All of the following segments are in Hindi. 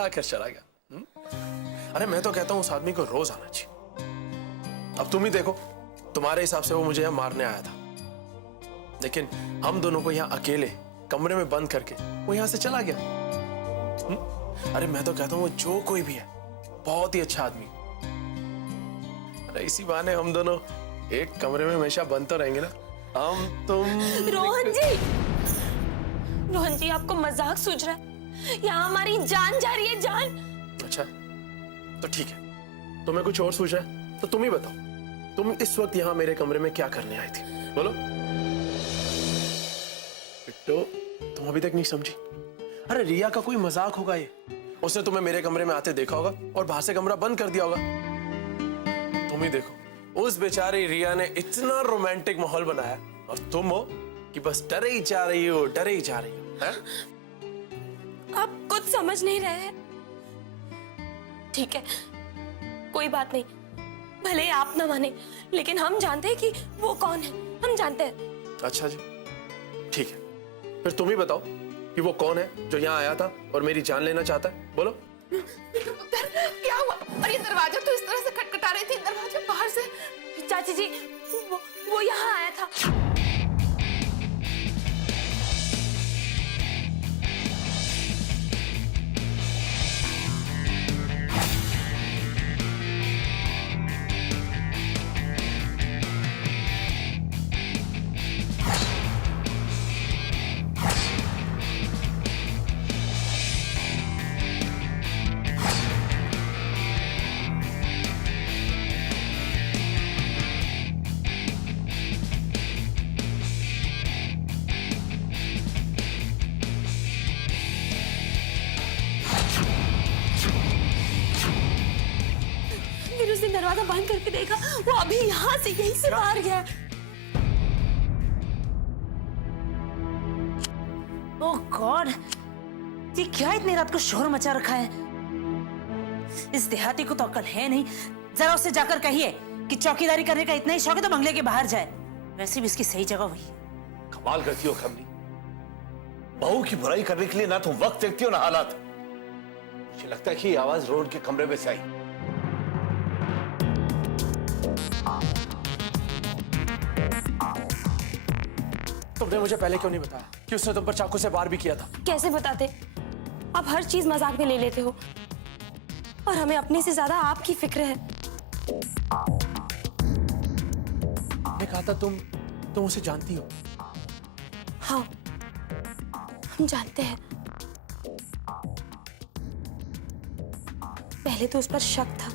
आकर चला गया। अरे मैं तो कहता हूं उस आदमी को रोज आना चाहिए। अब तुम ही देखो, तुम्हारे हिसाब से वो मुझे यहाँ मारने आया था, लेकिन हम दोनों को यहाँ अकेले कमरे में बंद करके वो यहाँ से चला गया। अरे मैं तो कहता हूँ वो जो कोई भी है बहुत ही अच्छा आदमी। अरे इसी बहाने हम दोनों एक कमरे में हमेशा बंद तो रहेंगे ना, हम तुम। रोहन जी आपको मजाक सूझ रहा है? यहाँ हमारी जान जा रही है, जान। अच्छा तो ठीक है, तुम्हें कुछ और सूझ रहा है तो तुम ही बताओ, तुम इस वक्त यहाँ मेरे कमरे में क्या करने आई थी, बोलो। बिट्टो तुम अभी तक नहीं समझी? अरे रिया का कोई मजाक होगा ये, उसने तुम्हें मेरे कमरे में आते देखा होगा और बाहर से कमरा बंद कर दिया होगा। तुम ही देखो, उस बेचारी रिया ने इतना रोमांटिक माहौल बनाया और तुम हो कि बस डरे ही जा रही हो, डरे ही जा रही हो, है? आप कुछ समझ नहीं रहे हैं। ठीक है, कोई बात नहीं, भले आप ना माने, लेकिन हम जानते हैं कि वो कौन है, हम जानते हैं। अच्छा जी, ठीक है, फिर तुम ही बताओ कि वो कौन है जो यहाँ आया था और मेरी जान लेना चाहता है, बोलो। क्या हुआ? और ये दरवाजा तो इस तरह से खटखटा रही थी, दरवाजा बाहर से। चाची जी, वो यहाँ आया था। फिर उसने दरवाजा बंद करके देखा, वो अभी यहाँ से यहीं से बाहर गया। ओह गॉड, ये क्या इतनी रात को शोर मचा रखा है? इस देहाती को तो अक्ल है नहीं। जरा उससे जाकर कहिए कि चौकीदारी करने का इतना ही शौक है तो बंगले के बाहर जाए। वैसे भी इसकी सही जगह वही है। कमाल करती हो खमनी, बहू की बुराई करने के लिए ना तुम वक्त देखती हो ना हालात। मुझे लगता है कि ये आवाज रोड के कमरे में से आई। तुमने मुझे पहले क्यों नहीं बताया कि उसने तुम पर चाकू से वार भी किया था? कैसे बताते? आप हर चीज मजाक में ले लेते हो और हमें अपने से ज्यादा आपकी फिक्र है। मैंने कहा था तुम उसे जानती हो। हाँ, हम जानते हैं। पहले तो उस पर शक था,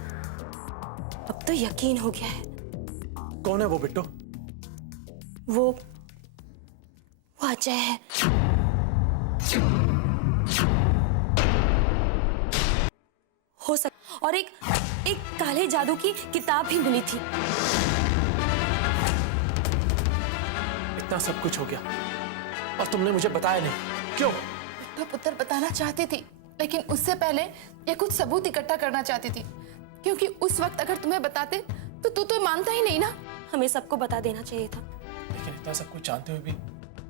अब तो यकीन हो गया है। कौन है वो बिट्टो? वो अजय है। हो सकता, और एक काले जादू की किताब भी मिली थी। इतना सब कुछ हो गया और तुमने मुझे बताया नहीं, क्यों? तो पुत्र बताना चाहती थी, लेकिन उससे पहले ये कुछ सबूत इकट्ठा करना चाहती थी, क्योंकि उस वक्त अगर तुम्हें बताते तो तू तो मानता ही नहीं ना। हमें सबको बता देना चाहिए था। लेकिन इतना सब कुछ जानते हुए भी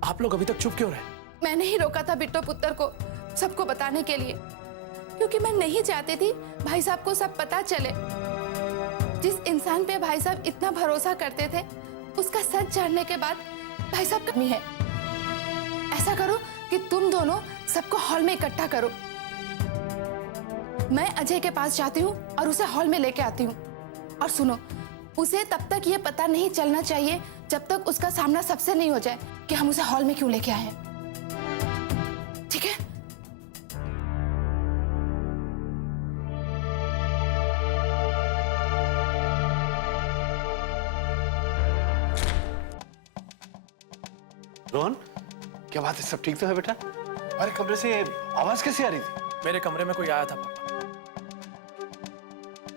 आप लोग अभी तक चुप क्यों रहे? मैंने ही रोका था बिट्टो पुत्र को सबको बताने के लिए, क्योंकि मैं नहीं चाहती थी भाई साहब को सब पता चले। जिस इंसान पे भाई साहब इतना भरोसा करते थे, उसका सच जानने के बाद भाई साहब कमी है। ऐसा करो कि तुम दोनों सबको हॉल में इकट्ठा करो। मैं अजय के पास जाती हूँ और उसे हॉल में लेके आती हूँ। और सुनो, उसे तब तक ये पता नहीं चलना चाहिए जब तक उसका सामना सबसे नहीं हो जाए कि हम उसे हॉल में क्यों लेके आए हैं। ठीक है? रोहन, क्या बात है? सब ठीक तो है बेटा? हमारे कमरे से आवाज कैसे आ रही थी? मेरे कमरे में कोई आया था पापा।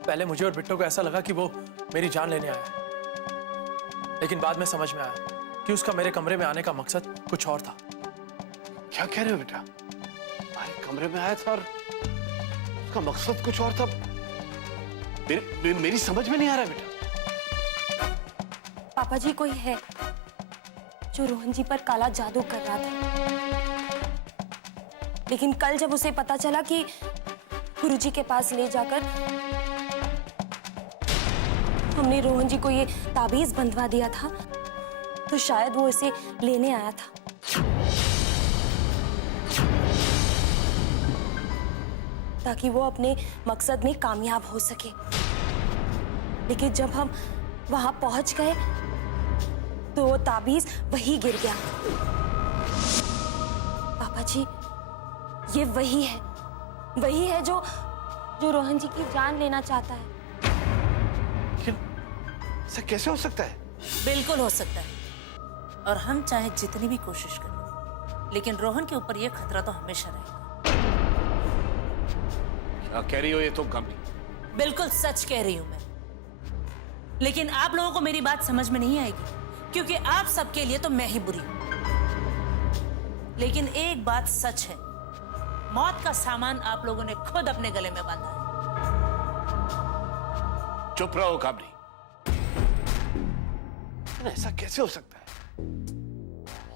पहले मुझे और बिट्टो को ऐसा लगा कि वो मेरी जान लेने आया, लेकिन बाद में समझ में आया कि उसका मेरे कमरे में आने का मकसद कुछ और था। क्या कह रहे हो बेटा? हमारे कमरे में आया था और उसका मकसद कुछ और था। मेरी समझ में नहीं आ रहा बेटा। पापा जी, कोई है जो रोहन जी पर काला जादू कर रहा था, लेकिन कल जब उसे पता चला कि गुरुजी के पास ले जाकर हमने रोहन जी को ये ताबीज बंधवा दिया था, तो शायद वो इसे लेने आया था। ताकि वो अपने मकसद में कामयाब हो सके। लेकिन जब हम वहां पहुंच गए तो वो ताबीज वही गिर गया। पापा जी, ये वही है जो रोहन जी की जान लेना चाहता है। लेकिन ऐसा कैसे हो सकता है? बिल्कुल हो सकता है, और हम चाहे जितनी भी कोशिश करें, लेकिन रोहन के ऊपर यह खतरा तो हमेशा रहेगा। क्या कह रही हो ये तुम कमली? बिल्कुल सच कह रही हूं मैं, लेकिन आप लोगों को मेरी बात समझ में नहीं आएगी, क्योंकि आप सबके लिए तो मैं ही बुरी हूं। लेकिन एक बात सच है, मौत का सामान आप लोगों ने खुद अपने गले में बांधा है। चुप रहो कामली। ऐसा कैसे हो सकता है?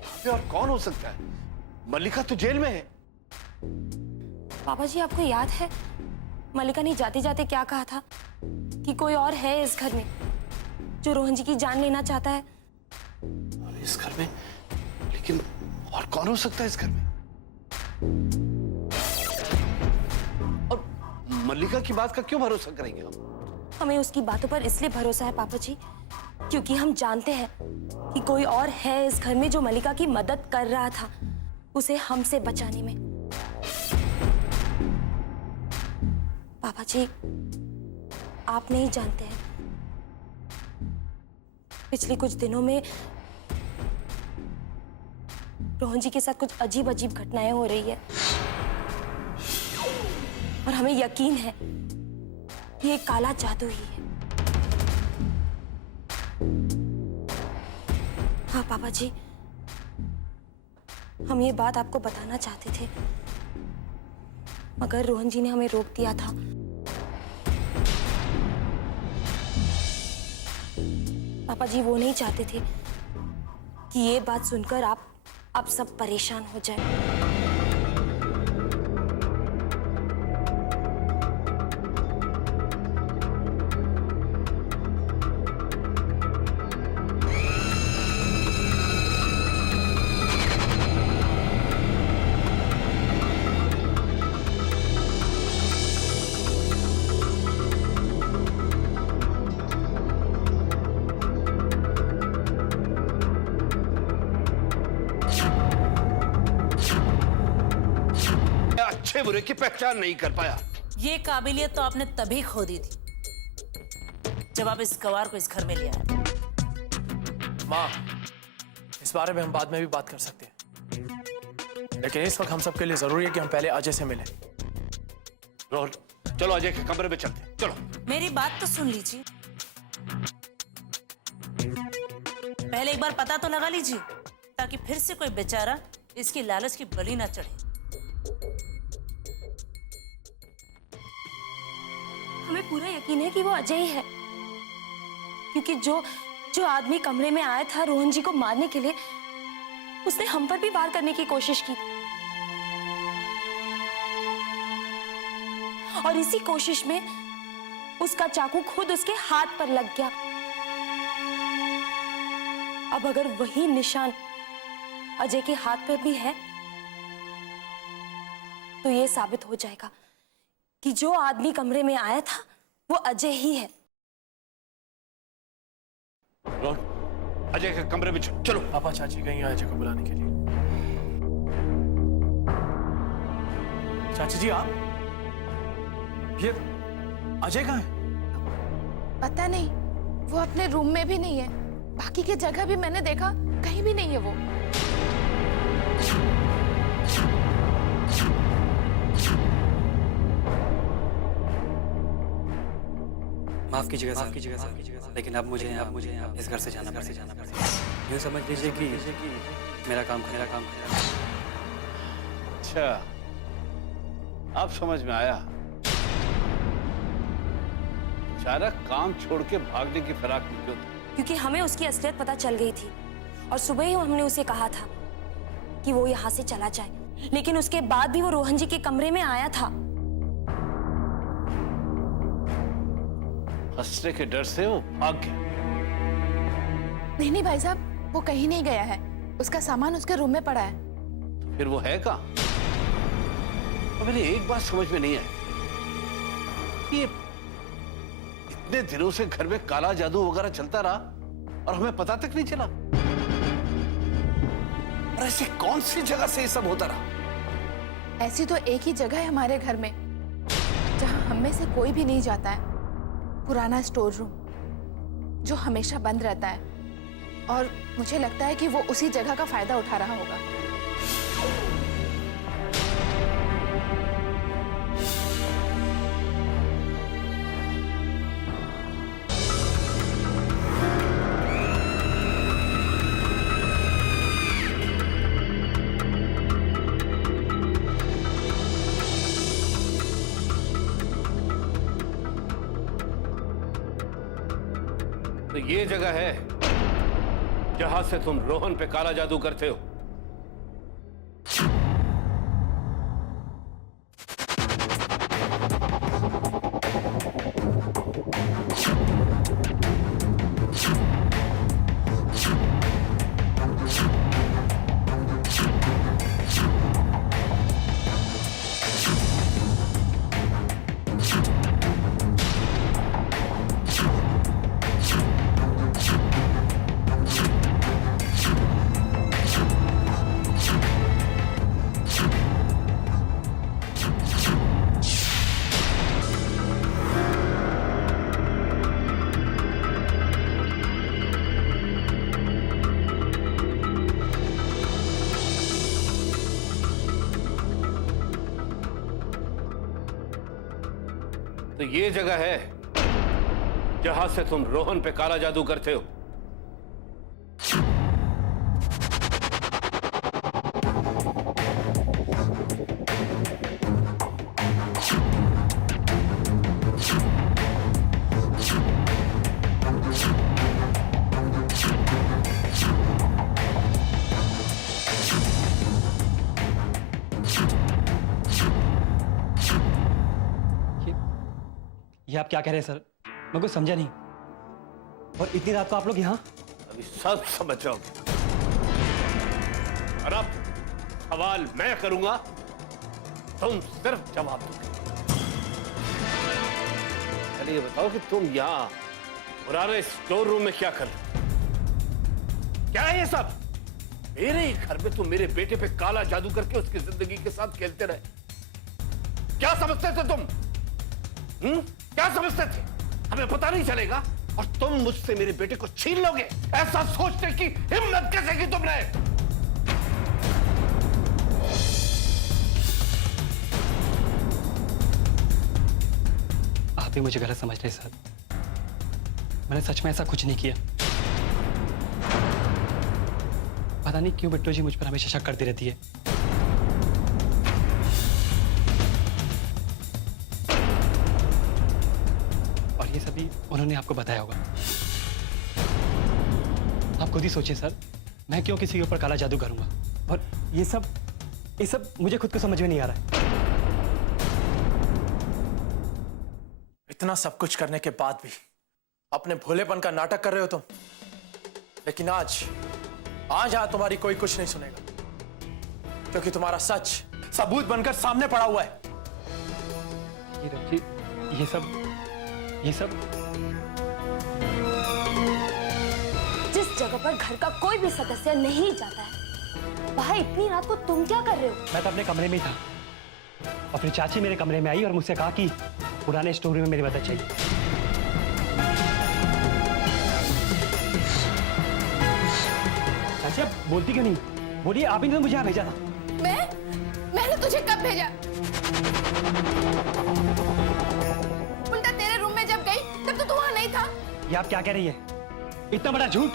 यहाँ पे और कौन हो सकता है? मल्लिका तो जेल में है। पापा जी, आपको याद है मल्लिका ने जाते जाते क्या कहा था कि कोई और है इस घर में जो रोहन जी की जान लेना चाहता है। इस घर में? लेकिन और कौन हो सकता है इस घर में? और मल्लिका की बात का क्यों भरोसा करेंगे हम? हमें उसकी बातों पर इसलिए भरोसा है पापा जी, क्योंकि हम जानते हैं कि कोई और है इस घर में जो मल्लिका की मदद कर रहा था उसे हमसे बचाने में। पापा जी, आप नहीं जानते हैं, पिछले कुछ दिनों में रोहन जी के साथ कुछ अजीब अजीब घटनाएं हो रही है, और हमें यकीन है कि ये काला जादू ही है। हाँ पापा जी, हम ये बात आपको बताना चाहते थे, मगर रोहन जी ने हमें रोक दिया था। पापा जी वो नहीं चाहते थे कि ये बात सुनकर आप सब परेशान हो जाए। अच्छे बुरे की पहचान नहीं कर पाया। ये काबिलियत तो आपने तभी खो दी थी जब आप इस गवार को इस घर में ले आए थे। माँ, इस बारे में हम बाद में भी बात कर सकते हैं, लेकिन इस वक्त हम सबके लिए जरूरी है कि हम पहले अजय से मिलें। रोहन, चलो अजय के कमरे में चलते हैं, चलो। मेरी बात तो सुन लीजिए, पहले एक बार पता तो लगा लीजिए, ताकि फिर से कोई बेचारा इसकी लालच की बलि ना चढ़े। हमें पूरा यकीन है कि वो अजय ही है, क्योंकि जो आदमी कमरे में आया था रोहन जी को मारने के लिए, उसने हम पर भी वार करने की कोशिश की, और इसी कोशिश में उसका चाकू खुद उसके हाथ पर लग गया। अब अगर वही निशान अजय के हाथ पर भी है, तो यह साबित हो जाएगा कि जो आदमी कमरे में आया था वो अजय ही है। रोहन, अजय के कमरे में चलो। पापा चाची गई हैं अजय को बुलाने के लिए। चाची जी, आप ये अजय कहाँ है? पता नहीं, वो अपने रूम में भी नहीं है, बाकी की जगह भी मैंने देखा, कहीं भी नहीं है वो। माफ कीजिएगा सर, लेकिन अब मुझे इस घर से जाना पड़ेगा। यूँ समझ लीजिए कि मेरा काम खत्म। अच्छा, अब समझ में आया। अचानक काम छोड़ के भागने की फिराक में क्यों था? क्योंकि हमें उसकी असलियत पता चल गई थी, और सुबह ही हमने उसे कहा था कि वो यहाँ से चला जाए, लेकिन उसके बाद भी वो रोहन जी के कमरे में आया था। फंसने के डर से वो भाग गया। नहीं नहीं भाई साहब, वो कहीं नहीं गया है। उसका सामान उसके रूम में पड़ा है। तो फिर वो है कहाँ? तो मेरी एक बात समझ में नहीं आई कि ये इतने दिनों से घर में काला जादू वगैरह चलता रहा और हमें पता तक नहीं चला। और ऐसी कौन सी जगह से ये सब होता रहा? ऐसी तो एक ही जगह है हमारे घर में जहां हम में से कोई भी नहीं जाता है। पुराना स्टोर रूम जो हमेशा बंद रहता है, और मुझे लगता है कि वो उसी जगह का फायदा उठा रहा होगा। तो ये जगह है जहां से तुम रोहन पे काला जादू करते हो। तो ये जगह है जहां से तुम रोहन पे काला जादू करते हो। ये आप क्या कह रहे हैं सर? मैं कुछ समझा नहीं। और इतनी रात को आप लोग यहाँ? अभी सब समझ जाओगे। और अब सवाल मैं करूंगा, तुम सिर्फ जवाब दोगे। पहले ये बताओ कि तुम यहाँ पुराने स्टोर रूम में क्या कर रहे हो? क्या है ये सब? मेरे ही घर में तुम मेरे बेटे पे काला जादू करके उसकी जिंदगी के साथ खेलते रहे। क्या समझते थे तुम? क्या समझते थे? हमें पता नहीं चलेगा और तुम मुझसे मेरे बेटे को छीन लोगे, ऐसा सोचने की हिम्मत कैसे की तुमने? आप भी मुझे गलत समझ रहे सर। मैंने सच में ऐसा कुछ नहीं किया। पता नहीं क्यों बिट्टू जी मुझ पर हमेशा शक करती रहती है। ये सभी उन्होंने आपको बताया होगा। आप खुद ही सोचिए सर, मैं क्यों किसी के ऊपर काला जादू करूंगा? और ये सब मुझे खुद को समझ में नहीं आ रहा है। इतना सब कुछ करने के बाद भी अपने भोलेपन का नाटक कर रहे हो तुम। लेकिन आज तुम्हारी कोई कुछ नहीं सुनेगा, क्योंकि तुम्हारा सच सबूत बनकर सामने पड़ा हुआ है। ये रखिए, ये सब जिस जगह पर घर का कोई भी सदस्य नहीं जाता है, वहां इतनी रात को तुम क्या कर रहे हो? मैं तो अपने कमरे में ही था और फिर चाची मेरे कमरे में आई और मुझसे कहा कि पुराने स्टोर रूम में मेरी मदद चाहिए। चाची आप बोलती क्यों नहीं? बोलिए, आप ही ने तो मुझे यहाँ भेजा था। मैंने तुझे कब भेजा? उल्टा तेरे रूम में जब गई तब तो तू वहां नहीं था। ये आप क्या कह रही है? इतना बड़ा झूठ!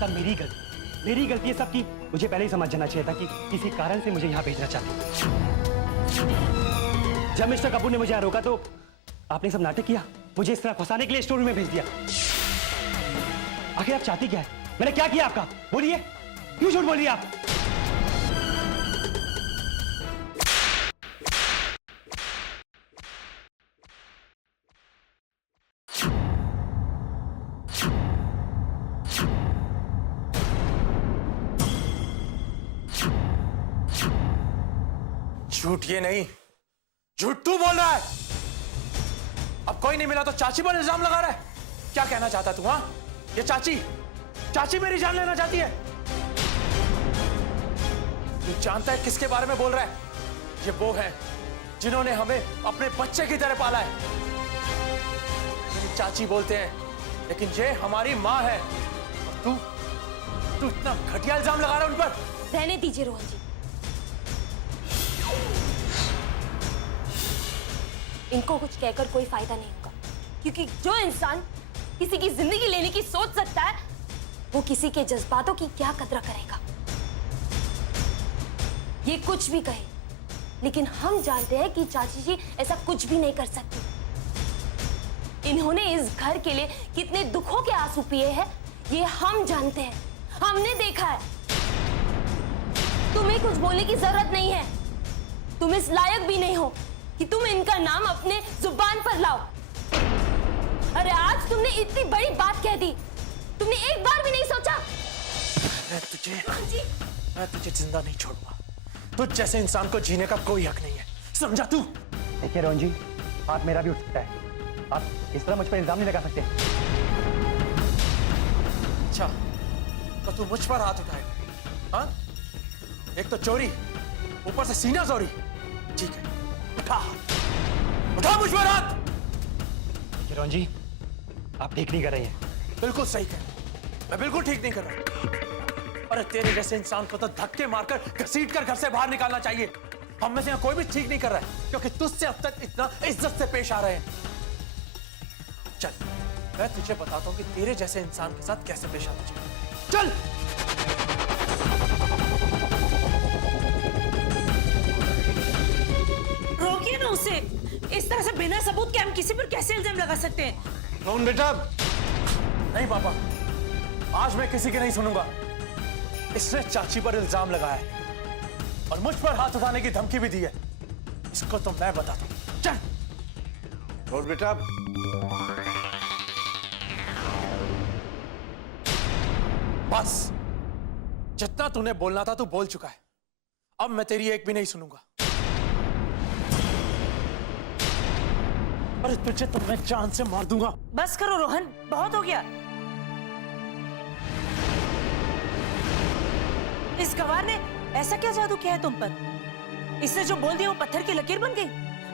तब मेरी गलती है सब की। मुझे पहले ही समझ जाना चाहिए था कि किसी कारण से मुझे यहाँ भेजना चाहती। जब मिस्टर कपूर ने मुझे यहाँ रोका तो आपने सब नाटक किया, मुझे इस तरह फंसाने के लिए स्टोर रूम में भेज दिया। आखिर आप चाहती क्या है? मैंने क्या किया आपका? बोलिए, क्यों झूठ बोलिए आप? झूठ ये नहीं, झूठ तू बोल रहा है। अब कोई नहीं मिला तो चाची पर इल्जाम लगा रहा है। क्या कहना चाहता तू? हाँ, ये चाची मेरी जान लेना चाहती है। तू जानता है किसके बारे में बोल रहा है? ये वो है जिन्होंने हमें अपने बच्चे की तरह पाला है। मेरी चाची बोलते हैं, लेकिन ये हमारी माँ है। और तू इतना घटिया इल्जाम लगा रहा है उन पर। रहने दीजिए रोहन जी, इनको कुछ कहकर कोई फायदा नहीं होगा, क्योंकि जो इंसान किसी की जिंदगी लेने की सोच सकता है, वो किसी के जज्बातों की क्या कदर करेगा। ये कुछ भी कहे, लेकिन हम जानते हैं कि चाची जी ऐसा कुछ भी नहीं कर सकती। इन्होंने इस घर के लिए कितने दुखों के आंसू पिए हैं, ये हम जानते हैं, हमने देखा है। तुम्हें कुछ बोलने की जरूरत नहीं है। तुम इस लायक भी नहीं हो कि तुम इनका नाम अपने जुबान पर लाओ। अरे आज तुमने इतनी बड़ी बात कह दी, तुमने एक बार भी नहीं सोचा। मैं तुझे जिंदा नहीं छोड़ूंगा। तुझ जैसे इंसान को जीने का कोई हक नहीं है, समझा तू? देखिए रोहन जी, हाथ मेरा भी उठ सकता है। आप इस तरह मुझ पर इल्जाम नहीं लगा सकते। अच्छा, तो तू मुझ पर हाथ उठाएगा? हाँ? एक तो चोरी, ऊपर से सीना चोरी। ठीक है, उठा मुझ पर हाथ। रोहन जी, आप ठीक नहीं कर रही हैं। बिल्कुल सही कह, मैं बिल्कुल ठीक नहीं कर रहा। अरे तेरे जैसे इंसान को तो धक्के मारकर घसीट कर घर से बाहर निकालना चाहिए। हम में से यहाँ कोई भी ठीक नहीं कर रहा है, क्योंकि तुझसे अब तक इतना इज्जत से पेश आ रहे हैं। चल, मैं तुझे बताता हूँ कि तेरे जैसे इंसान के साथ कैसे पेश आना चाहिए। चल। रोकिए ना उसे। इस तरह से बिना सबूत के हम किसी पर कैसे इल्जाम लगा सकते हैं? रोहन बेटा, नहीं पापा, आज मैं किसी की नहीं सुनूंगा। इसने चाची पर इल्जाम लगाया है और मुझ पर हाथ उठाने की धमकी भी दी है। इसको तो मैं बताता हूं। चल। और बेटा, बस, जितना तूने बोलना था तू बोल चुका है। अब मैं तेरी एक भी नहीं सुनूंगा। अरे तुझे तो मैं जान से मार दूंगा। बस करो रोहन, बहुत हो गया। इस गवार ने ऐसा क्या जादू किया है तुम पर? इसने जो बोल दिया वो पत्थर की लकीर बन गई।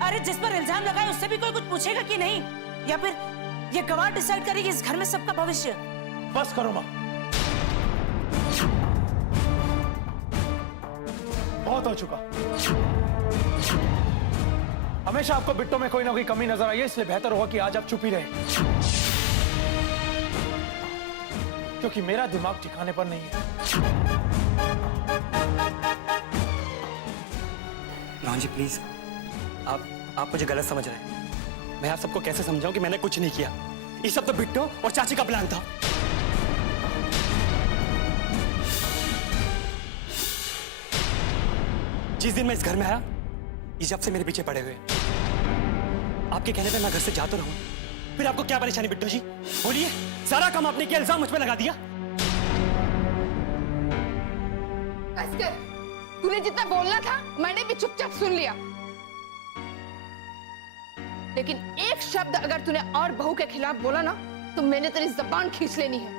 अरे जिस पर इल्जाम लगाए उससे भी कोई कुछ पूछेगा कि नहीं? या फिर ये गवार डिसाइड करेगी इस घर में सबका भविष्य? बस करो मां, बहुत हो चुका। हमेशा आपको बिट्टो में कोई ना कोई कमी नजर आई है, इसलिए बेहतर होगा कि आज आप चुप ही रहे, क्योंकि मेरा दिमाग ठिकाने पर नहीं है। रोहन जी प्लीज, आप मुझे गलत समझ रहे हैं। मैं आप सबको कैसे समझाऊं कि मैंने कुछ नहीं किया? ये सब तो बिट्टो और चाची का प्लान था। जिस दिन मैं इस घर में आया, ये जब से मेरे पीछे पड़े हुए। आपके कहने पे मैं घर से जा तो रहूं, फिर आपको क्या परेशानी बिट्टो जी? बोलिए, सारा काम आपने किया, इल्जाम मुझ पे लगा दिया। तूने जितना बोलना था मैंने भी चुपचाप सुन लिया, लेकिन एक शब्द अगर तूने और बहू के खिलाफ बोला ना तो मैंने तेरी जबान खींच लेनी है।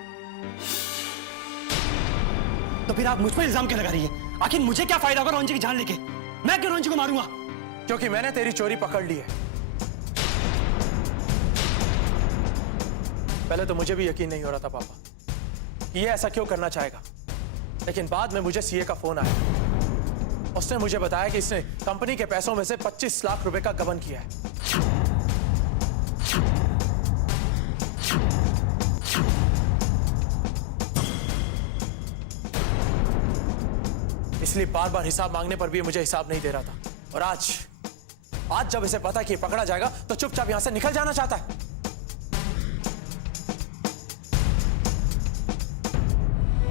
तो फिर आप मुझ पर इल्जाम क्यों लगा रही है? आखिर मुझे क्या फायदा होगा रोहन जी की जान लेके? मैं क्यों रोहन जी को मारूंगा? क्योंकि मैंने तेरी चोरी पकड़ ली है। पहले तो मुझे भी यकीन नहीं हो रहा था पापा कि ये ऐसा क्यों करना चाहेगा, लेकिन बाद में मुझे सीए का फोन आया। उसने मुझे बताया कि इसने कंपनी के पैसों में से 25 लाख रुपए का गबन किया है। इसलिए बार बार हिसाब मांगने पर भी मुझे हिसाब नहीं दे रहा था। और आज जब इसे पता कि ये पकड़ा जाएगा तो चुपचाप यहां से निकल जाना चाहता है।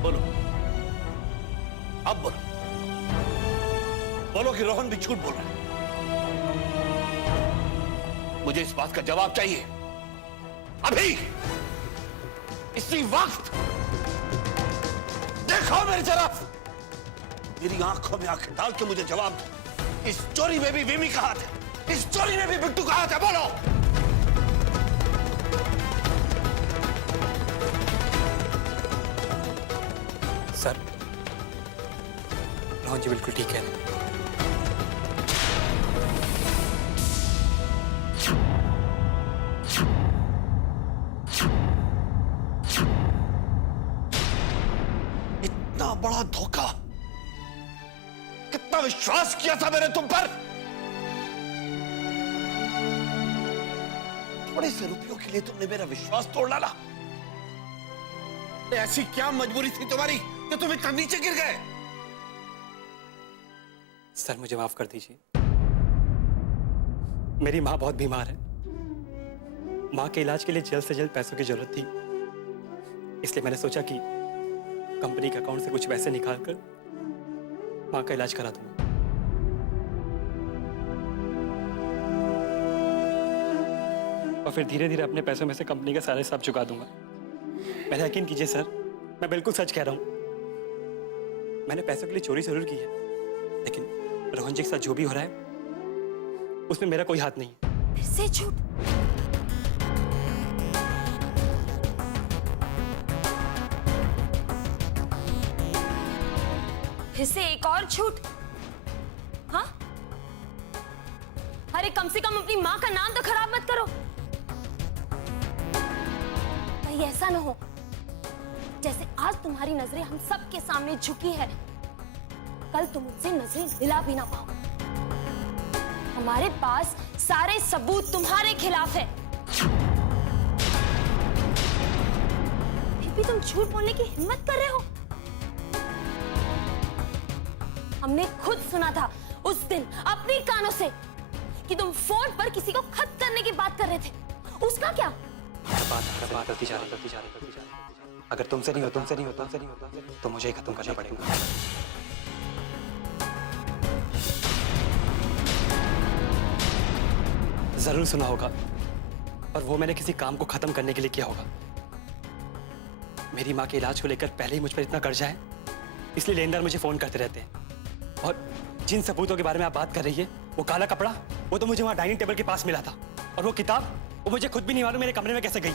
बोलो, अब बोलो। बोलो कि रोहन भी झूठ बोल रहा है। मुझे इस बात का जवाब चाहिए, अभी, इसी वक्त। देखो मेरी तरफ, मेरी आंखों में आंखें डाल के मुझे जवाब दो इस चोरी में भी विमी का हाथ है, इस चोरी में भी बिट्टू का हाथ है, बोलो। सर, रोहन जी बिल्कुल ठीक है। इतना बड़ा धोखा, कितना विश्वास किया था मैंने तुम पर। थोड़े से रुपयों के लिए तुमने मेरा विश्वास तोड़ डाला। ऐसी क्या मजबूरी थी तुम्हारी कि तुम इतना नीचे गिर गए? सर मुझे माफ कर दीजिए, मेरी माँ बहुत बीमार है। माँ के इलाज के लिए जल्द से जल्द पैसों की जरूरत थी, इसलिए मैंने सोचा कि कंपनी के अकाउंट से कुछ पैसे निकालकर माँ का इलाज करा दूंगा। और फिर धीरे धीरे अपने पैसों में से कंपनी का सारे हिसाब चुका दूंगा। मैंने यकीन कीजिए सर, मैं बिल्कुल सच कह रहा हूं। मैंने पैसों के लिए चोरी जरूर की है, लेकिन रोहन जी के साथ जो भी हो रहा है उसमें मेरा कोई हाथ नहीं है। फिर से झूठ। फिर से एक और झूठ। हाँ, अरे कम से कम अपनी माँ का नाम तो खराब मत करो। कहीं ऐसा ना हो जैसे आज तुम्हारी नजरें हम सबके सामने झुकी है, कल तुम उनसे नजरें मिला भी ना पाओ। हमारे पास सारे सबूत तुम्हारे खिलाफ है, फिर भी तुम झूठ बोलने की हिम्मत कर रहे हो। हमने खुद सुना था उस दिन अपने कानों से कि तुम फोन पर किसी को खत करने की बात कर रहे थे। उसका क्या? बात करती जा रही। अगर तुमसे नहीं हो तो मुझे ही खत्म करना पड़ेगा। जरूर सुना होगा, और वो मैंने किसी काम को खत्म करने के लिए किया होगा। मेरी माँ के इलाज को लेकर पहले ही मुझ पर इतना कर्जा है, इसलिए लेनदार मुझे फोन करते रहते हैं। और जिन सबूतों के बारे में आप बात कर रही है, वो काला कपड़ा, वो तो मुझे वहां डाइनिंग टेबल के पास मिला था। और वो किताब, वो मुझे खुद भी नहीं मालूम मेरे कमरे में कैसे गई।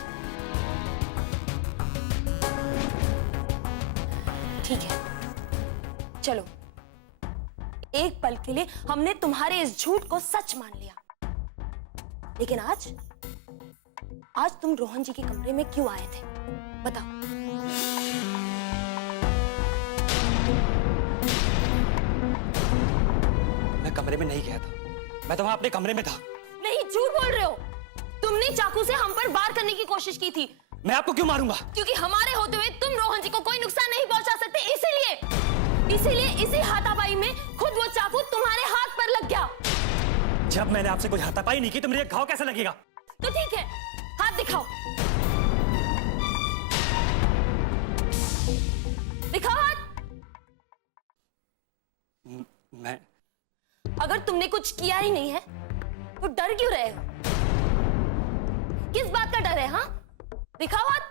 ठीक है, चलो एक पल के लिए हमने तुम्हारे इस झूठ को सच मान लिया, लेकिन आज तुम रोहन जी के कमरे में क्यों आए थे? बताओ। मैं कमरे में नहीं गया था, मैं तो वहां अपने कमरे में था। नहीं, झूठ बोल रहे हो। तुमने चाकू से हम पर वार करने की कोशिश की थी। मैं आपको क्यों मारूंगा? क्योंकि हमारे होते हुए तुम रोहन जी को कोई नुकसान नहीं पहुंचा सकते, इसीलिए इसी हाथापाई में खुद वो चाकू तुम्हारे हाथ पर लग गया। जब मैंने आपसे कोई हाथापाई नहीं की तो मेरे घाव कैसे लगेगा? तो ठीक है, हाथ दिखाओ। दिखाओ हाथ। मैं अगर तुमने कुछ किया ही नहीं है तो डर क्यों रहे हो? किस बात का डर है? हाँ, दिखाओ हाथ।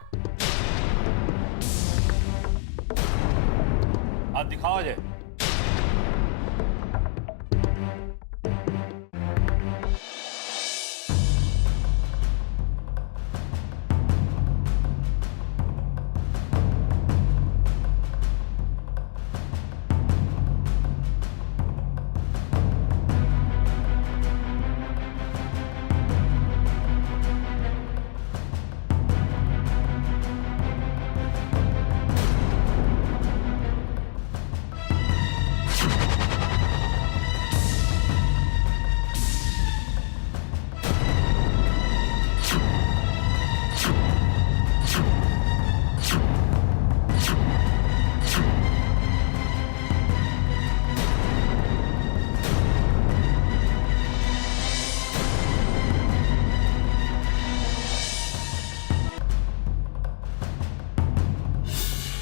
हाथ दिखाओ अजय।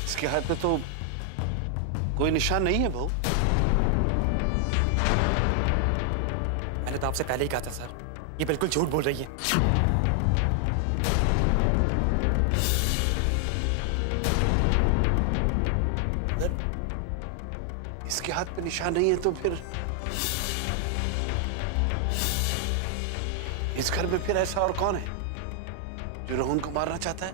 इसके हाथ पे तो कोई निशान नहीं है बहू। मैंने तो आपसे पहले ही कहा था सर, ये बिल्कुल झूठ बोल रही है। अगर इसके हाथ पे निशान नहीं है तो फिर इस घर में फिर ऐसा और कौन है जो रोहन को मारना चाहता है?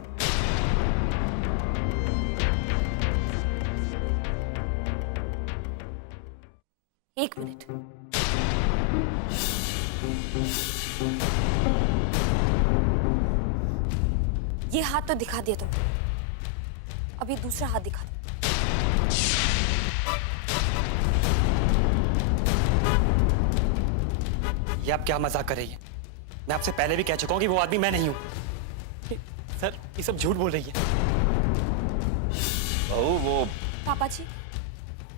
एक मिनट। ये हाथ तो दिखा दिया तुम, अभी दूसरा हाथ दिखा दो। ये आप क्या मजाक कर रही है? मैं आपसे पहले भी कह चुका हूं कि वो आदमी मैं नहीं हूं। सर ये सब झूठ बोल रही है। बहू वो पापा जी,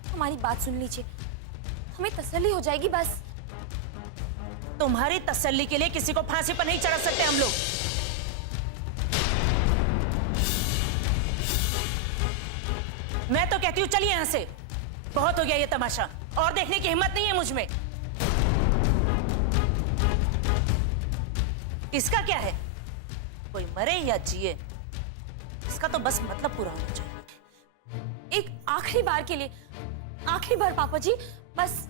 हमारी बात सुन लीजिए, हमें तसल्ली हो जाएगी बस। तुम्हारी तसल्ली के लिए किसी को फांसी पर नहीं चढ़ा सकते हम लोग। मैं तो कहती हूँ चलिए यहां से, बहुत हो गया ये तमाशा, और देखने की हिम्मत नहीं है मुझ में। इसका क्या है, कोई मरे या जिए, इसका तो बस मतलब पूरा होना चाहिए। एक आखिरी बार के लिए, आखिरी बार पापा जी, बस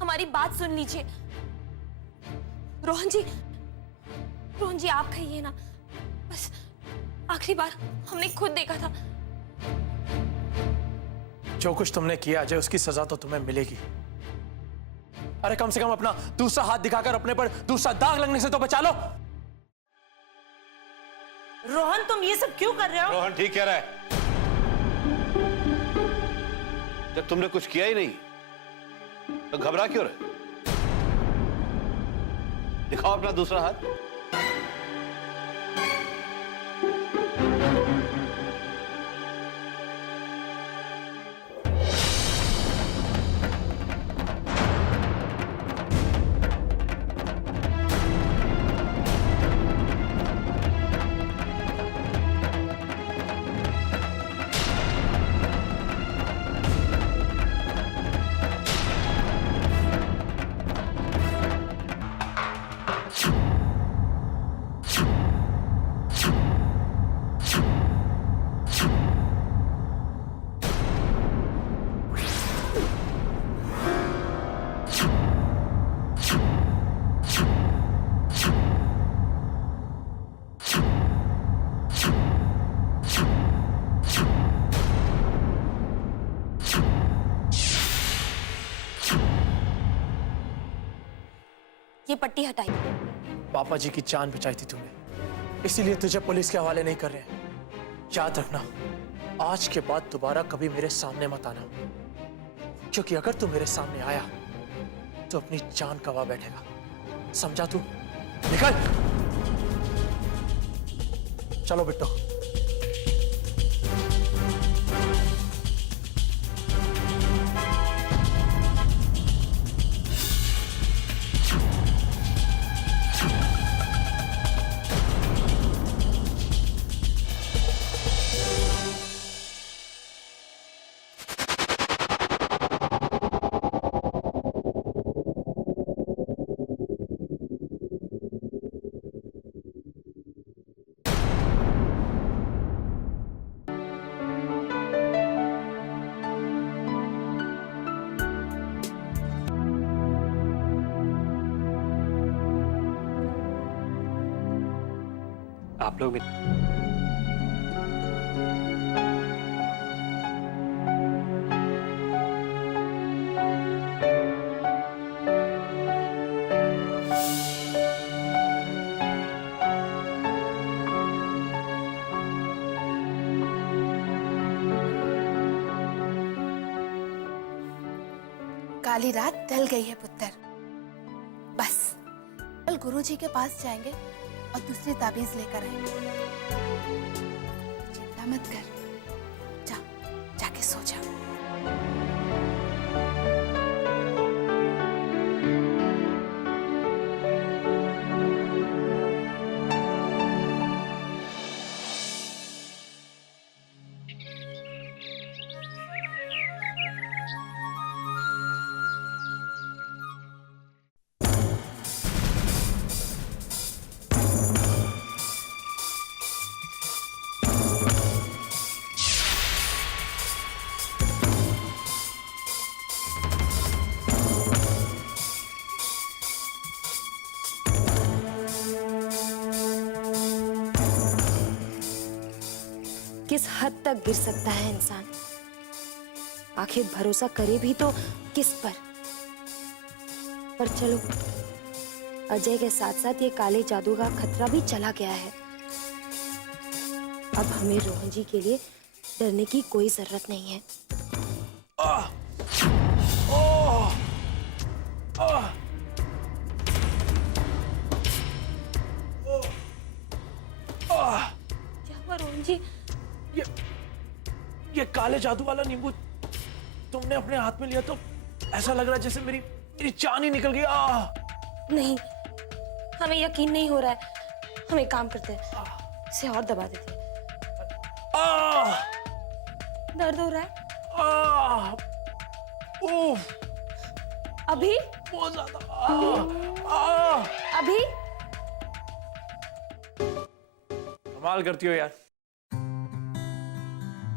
हमारी बात सुन लीजिए। रोहन जी आप कहिए ना, बस आखिरी बार, हमने खुद देखा था। जो कुछ तुमने किया अजय, उसकी सजा तो तुम्हें मिलेगी। अरे कम से कम अपना दूसरा हाथ दिखाकर अपने पर दूसरा दाग लगने से तो बचा लो। रोहन तुम ये सब क्यों कर रहे हो? रोहन ठीक कह रहा है। जब तुमने कुछ किया ही नहीं तो घबरा क्यों रहे? दिखाओ अपना दूसरा हाथ। ये पट्टी हटाई। पापा जी की जान बचाई थी तुमने, इसीलिए तुझे पुलिस के हवाले नहीं कर रहे हैं। याद रखना, आज के बाद दोबारा कभी मेरे सामने मत आना, क्योंकि अगर तू मेरे सामने आया तो अपनी जान गंवा बैठेगा। समझा तू? निकल। चलो बिट्टो। आप लोग काली रात ढल गई है पुत्र। बस कल गुरुजी के पास जाएंगे और दूसरी ताबीज लेकर आएंगे। चिंता मत कर, जा जाके सो जा। तक गिर सकता है इंसान? आखिर भरोसा करे भी तो किस पर चलो, अजय के साथ साथ ये काले जादू का खतरा भी चला गया है। अब हमें रोहन जी के लिए डरने की कोई जरूरत नहीं है। क्या हुआ रोहन जी? ये काले जादू वाला नींबू तुमने अपने हाथ में लिया तो ऐसा लग रहा है जैसे मेरी जान ही निकल गई। नहीं, हमें यकीन नहीं हो रहा है। हम एक काम करते हैं, इसे और दबा देते हैं। दर्द हो रहा है? उफ, अभी? बहुत ज्यादा। अभी? कमाल करती हो यार,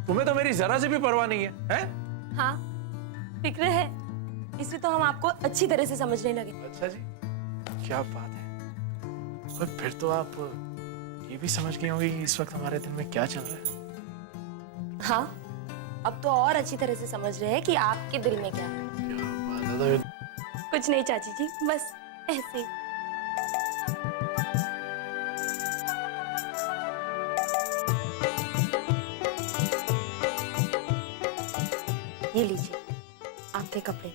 तुम्हें तो मेरी जरा से भी परवाह नहीं है, हैं? हाँ, फिक्र है, इसलिए तो हम आपको अच्छी तरह से समझने लगे। अच्छा जी, क्या बात है। और फिर तो आप ये भी समझ गए होंगे कि इस वक्त हमारे दिल में क्या चल रहा है। हाँ, अब तो और अच्छी तरह से समझ रहे हैं कि आपके दिल में क्या है। क्या बात है। तो कुछ नहीं चाची जी, बस ऐसे ही। ये लीजिए आपके कपड़े।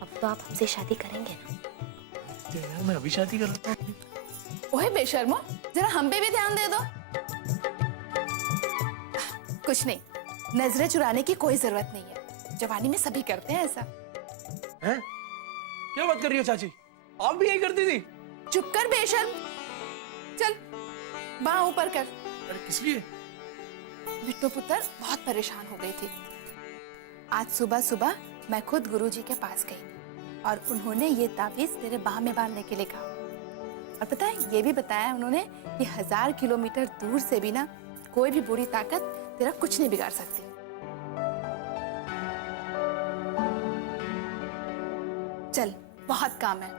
अब तो आप हमसे शादी करेंगे ना? तो यार मैं अभी शादी कर लेता हूँ। ओए बेशर्मो, जरा हम पे भी ध्यान दे दो। कुछ नहीं, नजरें चुराने की कोई जरूरत नहीं है। जवानी में सभी करते हैं ऐसा। हैं? क्या बात कर रही हो चाची? आप भी यही करती थी? चुप कर बेशर्म। चल, बाँ ऊपर कर। अरे किस लिए? बिट्टू पुत्र बहुत परेशान हो गई थी। आज सुबह सुबह मैं खुद गुरुजी के पास गई और उन्होंने ये ताबीज तेरे बाह में बांधने के लिए कहा। और पता है, ये भी बताया उन्होंने कि 1000 किलोमीटर दूर से भी ना कोई भी बुरी ताकत तेरा कुछ नहीं बिगाड़ सकती। चल, बहुत काम है।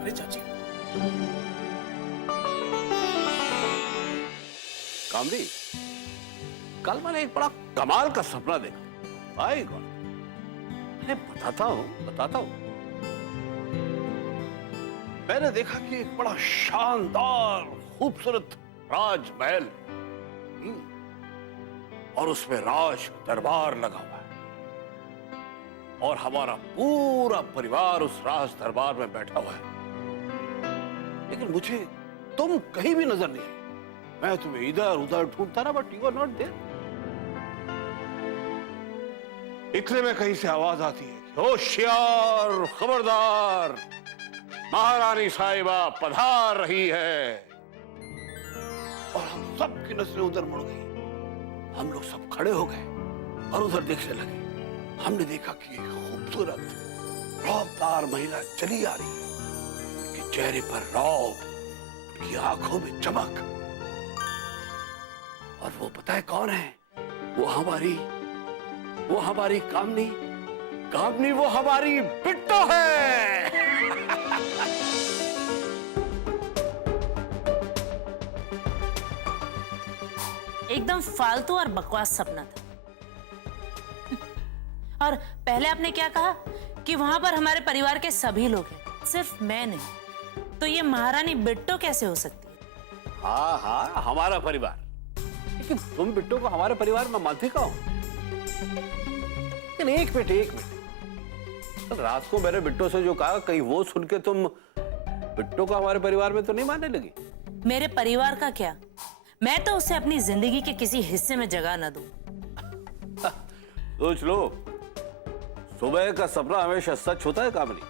अरे चाची, कामरी, कल मैंने एक बड़ा कमाल का सपना देखा। आई गॉड, मैं बताता हूँ। मैंने देखा कि एक बड़ा शानदार खूबसूरत राजमहल, और उसमें राज दरबार लगा हुआ है और हमारा पूरा परिवार उस राज दरबार में बैठा हुआ है। लेकिन मुझे तुम कहीं भी नजर नहीं आई। मैं तुम्हें इधर उधर ढूंढता ना, but you are not there. इतने में कहीं से आवाज आती है, होशियार, खबरदार, महारानी साहिबा पधार रही है। और हम सबकी नजरें उधर मुड़ गई। हम लोग सब खड़े हो गए और उधर देखने लगे। हमने देखा कि एक खूबसूरत रौबदार महिला चली आ रही है, उनके चेहरे पर रौब, उनकी आंखों में चमक। और वो पता है कौन है? वो हमारी कामनी, वो हमारी बिट्टो है। एकदम फालतू और बकवास सपना था। और पहले आपने क्या कहा कि वहां पर हमारे परिवार के सभी लोग हैं, सिर्फ मैं नहीं। तो ये महारानी बिट्टो कैसे हो सकती है? हाँ, हमारा परिवार। लेकिन तुम बिट्टो को हमारे परिवार में मानती कहो? लेकिन एक मिनट, कल रात को मैंने बिट्टो से जो कहा, कहीं वो सुन के तुम बिट्टो को हमारे परिवार में तो नहीं मानने लगी? मेरे परिवार का क्या, मैं तो उसे अपनी जिंदगी के किसी हिस्से में जगह न दूं। सोच लो, सुबह का सपना हमेशा सच होता है कामनी।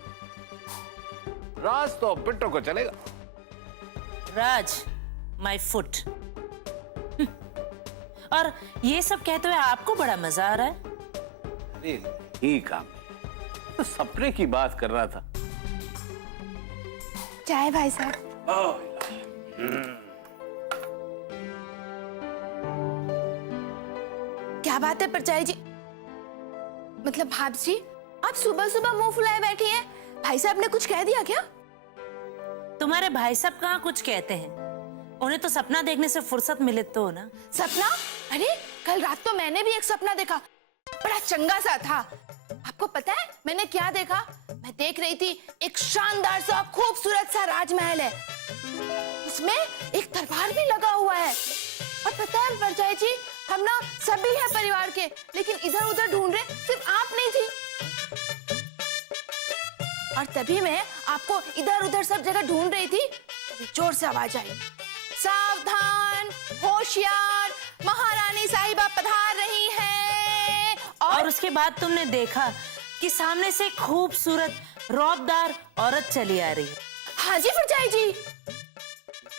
राज तो बिट्टो को चलेगा। राज माय फुट। और ये सब कहते हुए आपको बड़ा मजा आ रहा है? अरे नहीं कामनी, तो सपने की बात कर रहा था। चाय भाई साहब। क्या बात है परचाई जी, मतलब भाभी जी, आप सुबह सुबह मुंह फुलाए बैठी हैं। भाई साहब ने कुछ कह दिया क्या? तुम्हारे भाई साहब कहाँ कुछ कहते हैं, उन्हें तो सपना देखने से फुर्सत मिले तो ना। सपना? अरे कल रात तो मैंने भी एक सपना देखा, बड़ा चंगा सा था। आपको पता है मैंने क्या देखा? मैं देख रही थी एक शानदार सा खूबसूरत सा राजमहल है, उसमें एक दरबार भी लगा हुआ है। और पता है परछाई जी, हम ना सभी हैं परिवार के, लेकिन इधर उधर ढूंढ रहे, सिर्फ आप नहीं थी। और तभी मैं आपको इधर उधर सब जगह ढूंढ रही थी, तभी जोर से आवाज आई, सावधान, होशियार, महारानी साहिबा पधार रही हैं। और उसके बाद तुमने देखा कि सामने से खूबसूरत रौबदार औरत चली आ रही है। हाँ जी परछाई जी।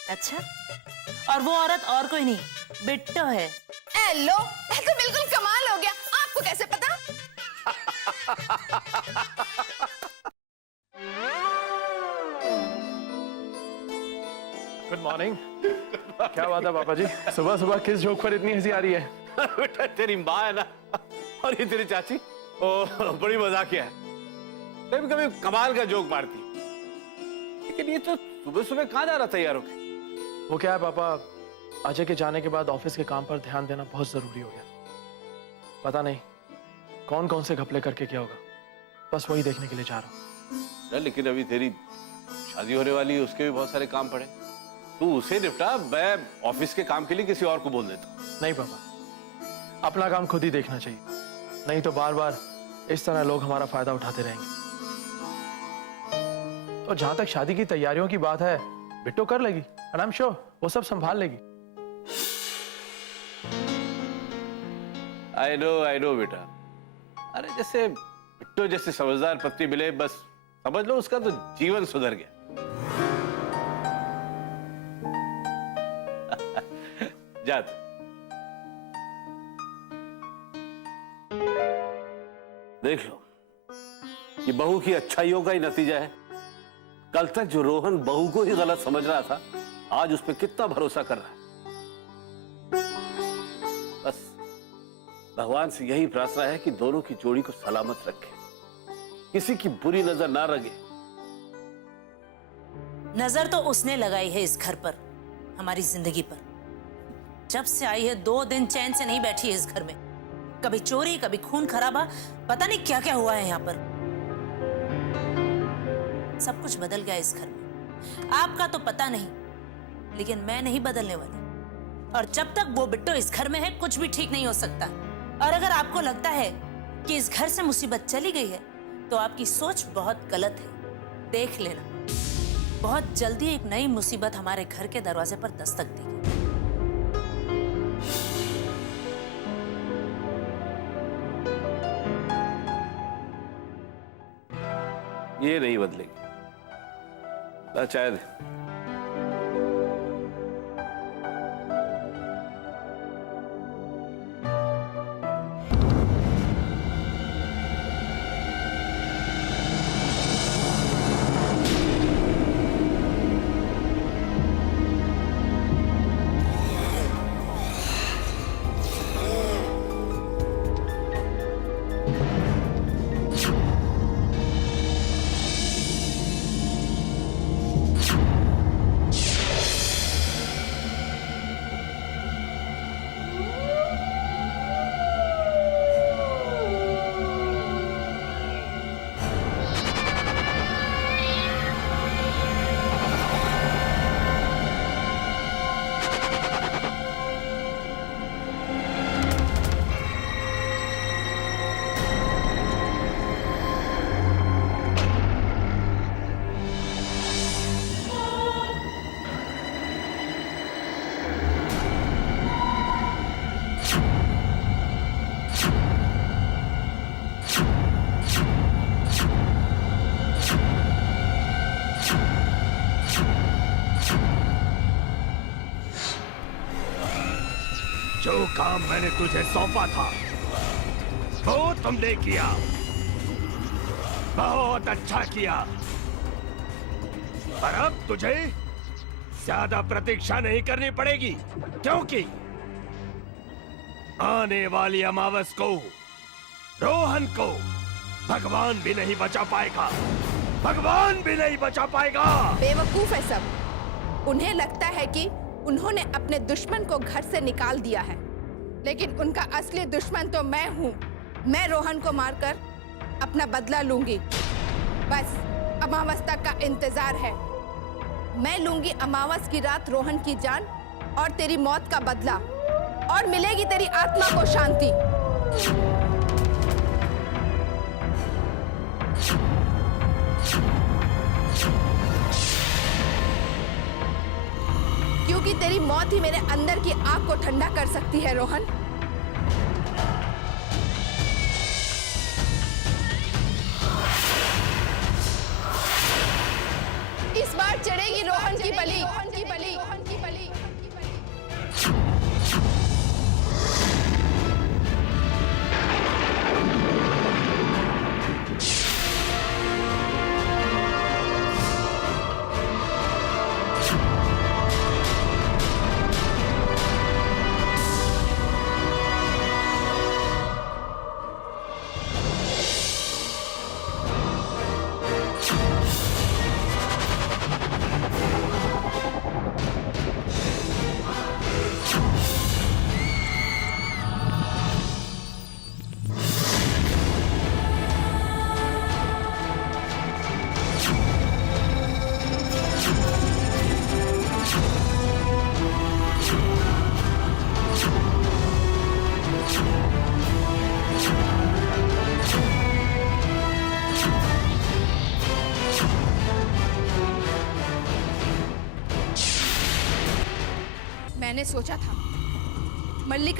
अच्छा, और वो औरत और कोई नहीं, बिट्टो है। हेलो, ये तो बिल्कुल कमाल हो गया। आपको कैसे पता? Good morning. क्या बात है पापा जी, सुबह सुबह किस जोक पर इतनी हंसी आ रही है? बेटा तेरी माँ है ना, और ये तेरी चाची, ओ बड़ी मजाकिया है, कभी कभी कमाल का जोक मारती। लेकिन ये तो सुबह सुबह कहाँ जा रहा तैयार होके? वो क्या है पापा, अजय के जाने के बाद ऑफिस के काम पर ध्यान देना बहुत जरूरी हो गया। पता नहीं कौन कौन से घपले करके क्या होगा, बस वही देखने के लिए जा रहा हूँ। लेकिन अभी तेरी शादी होने वाली है, उसके भी बहुत सारे काम पड़े, तू उसे निपटा, मैं ऑफिस के काम के लिए किसी और को बोल देता हूँ। नहीं पापा, अपना काम खुद ही देखना चाहिए, नहीं तो बार बार इस तरह लोग हमारा फायदा उठाते रहेंगे। और जहां तक शादी की तैयारियों की बात है, बिट्टो कर लेगी, एंड आई एम श्योर वो सब संभाल लेगी। आई नो बेटा, अरे जैसे बिट्टो जैसे समझदार पत्नी मिले, बस समझ लो उसका तो जीवन सुधर गया। जाते देख लो, ये बहू की अच्छाइयों का ही नतीजा है। कल तक जो रोहन बहू को ही गलत समझ रहा था, आज उस पर कितना भरोसा कर रहा है। बस भगवान से यही प्रार्थना है कि दोनों की जोड़ी को सलामत रखे, किसी की बुरी नजर ना लगे। नजर तो उसने लगाई है इस घर पर, हमारी जिंदगी पर। जब से आई है 2 दिन चैन से नहीं बैठी है इस घर में, कभी चोरी, कभी खून खराबा, पता नहीं क्या क्या हुआ है यहाँ पर। सब कुछ बदल गया इस घर में। आपका तो पता नहीं, लेकिन मैं नहीं बदलने वाली। और जब तक वो बिट्टो इस घर में है, कुछ भी ठीक नहीं हो सकता। और अगर आपको लगता है कि इस घर से मुसीबत चली गई है, तो आपकी सोच बहुत गलत है। देख लेना, बहुत जल्दी एक नई मुसीबत हमारे घर के दरवाजे पर दस्तक देगी। ये नहीं बदलेगी, चाहे दे। जो काम मैंने तुझे सौंपा था वो तुमने किया, बहुत अच्छा किया। पर अब तुझे ज्यादा प्रतीक्षा नहीं करनी पड़ेगी, क्योंकि आने वाली अमावस को रोहन को भगवान भी नहीं बचा पाएगा, भगवान भी नहीं बचा पाएगा। बेवकूफ है सब। उन्हें लगता है कि उन्होंने अपने दुश्मन को घर से निकाल दिया है, लेकिन उनका असली दुश्मन तो मैं हूँ। मैं रोहन को मारकर अपना बदला लूंगी। बस अमावस तक का इंतजार है। मैं लूंगी अमावस की रात रोहन की जान और तेरी मौत का बदला, और मिलेगी तेरी आत्मा को शांति। क्योंकि तेरी मौत ही मेरे अंदर की आग को ठंडा कर सकती है रोहन। इस बार चढ़ेगी रोहन की बलि। मैंने सोचा था मल्लिका